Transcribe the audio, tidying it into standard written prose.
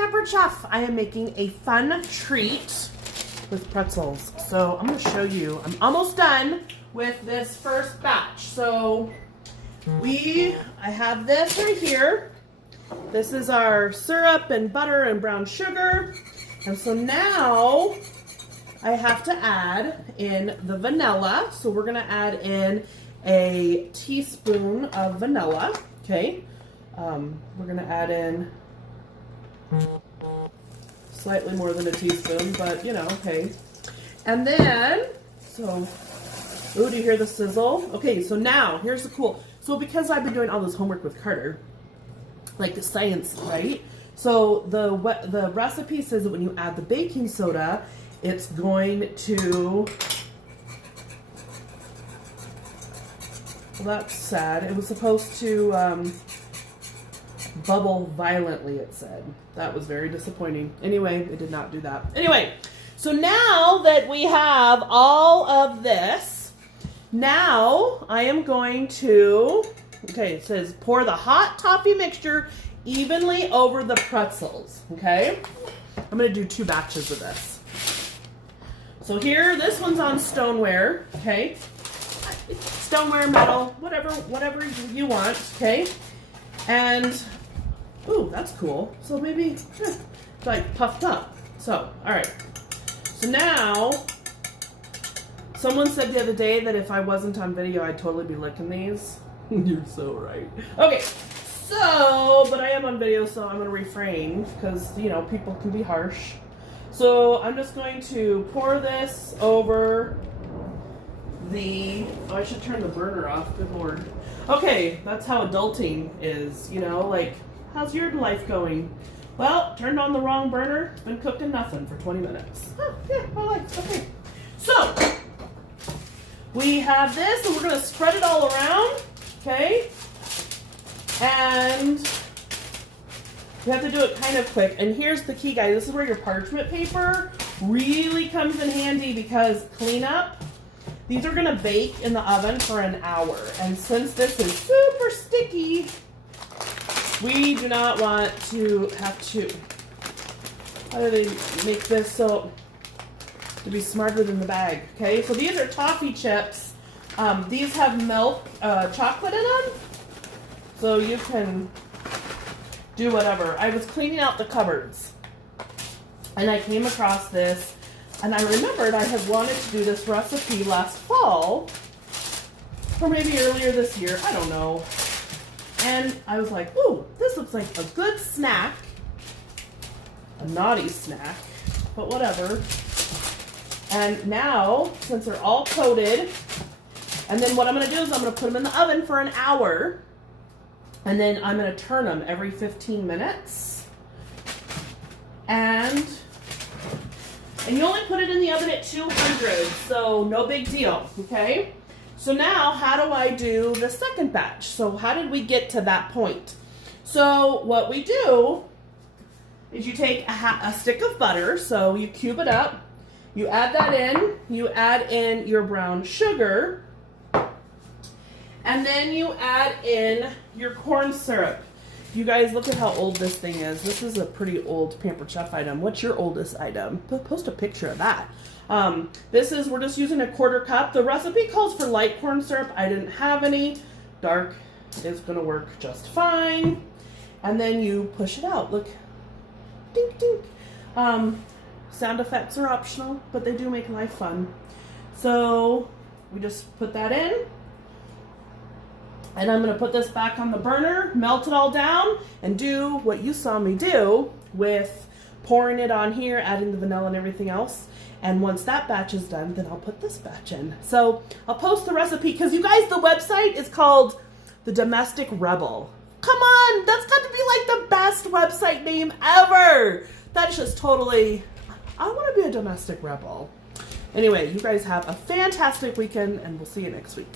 Pampered Chef. I am making a fun treat with pretzels. So I'm going to show you. I'm almost done with this first batch. So I have this right here. This is our syrup and butter and brown sugar. And so now I have to add in the vanilla. So we're going to add in a teaspoon of vanilla. Okay. We're going to add in slightly more than a teaspoon, but you know, okay. And then, ooh, do you hear the sizzle? Okay, so now, here's the cool. So because I've been doing all this homework with Carter, like the science, right? So the recipe says that when you add the baking soda, it's going to, well, that's sad. It was supposed to bubble violently, it said. That was very disappointing. Anyway, it did not do that. Anyway, so now that we have all of this, now I am going to, okay, it says pour the hot toffee mixture evenly over the pretzels, okay? I'm going to do 2 batches of this. So here, this one's on stoneware, okay? Stoneware, metal, whatever you want, okay? And ooh, that's cool. So maybe it's like puffed up. So, all right. So now, someone said the other day that if I wasn't on video, I'd totally be licking these. You're so right. Okay, so, but I am on video, so I'm going to refrain because, you know, people can be harsh. So I'm just going to pour this over the, oh, I should turn the burner off. Good Lord. Okay, that's how adulting is, you know, like, how's your life going? Well, turned on the wrong burner. It's been cooking nothing for 20 minutes. Oh, yeah, my life. Okay. So, we have this, and we're going to spread it all around. Okay? And you have to do it kind of quick. And here's the key, guys. This is where your parchment paper really comes in handy because cleanup. These are going to bake in the oven for an hour. And since this is super sticky, we do not want to have to, how do they make this so, to be smarter than the bag, okay? So these are toffee chips. These have milk chocolate in them. So you can do whatever. I was cleaning out the cupboards and I came across this and I remembered I had wanted to do this recipe last fall or maybe earlier this year. I don't know. And I was like, ooh, this looks like a good snack. A naughty snack, but whatever. And now, since they're all coated, and then what I'm going to do is I'm going to put them in the oven for an hour. And then I'm going to turn them every 15 minutes. And you only put it in the oven at 200, so no big deal, okay? So now, how do I do the second batch? So how did we get to that point? So what we do is you take a stick of butter, so you cube it up, you add that in, you add in your brown sugar, and then you add in your corn syrup. You guys, look at how old this thing is. This is a pretty old Pampered Chef item. What's your oldest item? Post a picture of that. We're just using a 1/4 cup. The recipe calls for light corn syrup. I didn't have any. Dark is gonna work just fine. And then you push it out. Look, dink, dink. Sound effects are optional, but they do make life fun. So we just put that in. And I'm gonna put this back on the burner, melt it all down, and do what you saw me do with pouring it on here, adding the vanilla and everything else. And once that batch is done, then I'll put this batch in. So I'll post the recipe, because you guys, the website is called The Domestic Rebel. Come on, that's got to be like the best website name ever. That's just totally, I want to be a domestic rebel. Anyway, you guys have a fantastic weekend, and we'll see you next week.